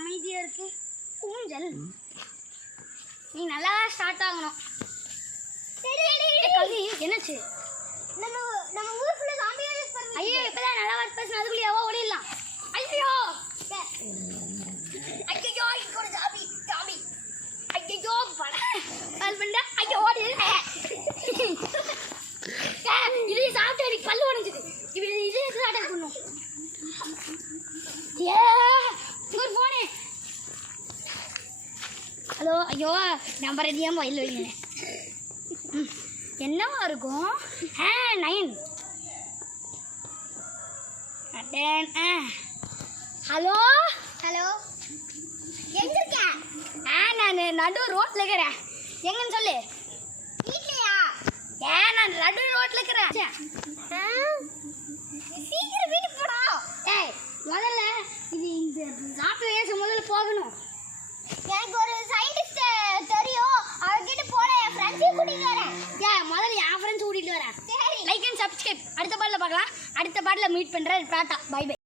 அமைதியாக இருக்கு ஊஞ்சல். நீ நல்லா ஸ்டார்ட் ஆகணும். சரி கவி என்னாச்சு? நம்ம ஊர் ஃபுல்லாக சாம்பியாக யூஸ் பண்ணுங்க. ஐயோ இப்போதான் நல்லா ஒர்க் பேசணும், அதுக்குள்ளேயாவோ ஓடிடலாம். ஐயோ ஐயோ இப்போ சாமி சாமி ஐயோ கால் பண்ண ஐயோ ஓடி இது சாப்பிட்டு எனக்கு பல்லு உடைஞ்சிது. இது ஸ்டார்ட் பண்ணணும். ஒரு ஃபோனு. ஹலோ ஐயோ நம்பர் ரெடியாக மொபைல் வைங்க. என்னவா இருக்கும்? 9. ஹலோ ஹலோ எங்க இருக்க? நான் நடு ரோட்ல இருக்கிறேன். எங்கன்னு சொல்லு. வீட்லையா? நான் நடு ரோட்ல இருக்கிறேன். சீக்கிரம் வீட்டுக்கு போடா. முதல்ல இது இந்த சாப்பிட்டு முதல்ல போகணும். எனக்கு ஒரு சயின்டிஸ்ட் தெரியும், அவர்கிட்ட போல என் ஃப்ரெண்ட்ஸையும் கூட்டிட்டு வரேன். முதல்ல என் ஃப்ரெண்ட்ஸ் கூட்டிட்டு வரேன். சரி லைக் அண்ட் சப்ஸ்கிரைப். அடுத்த பாட்டில் பார்க்கலாம். அடுத்த பாட்டில் மீட் பண்ணுறேன். Tata bye by.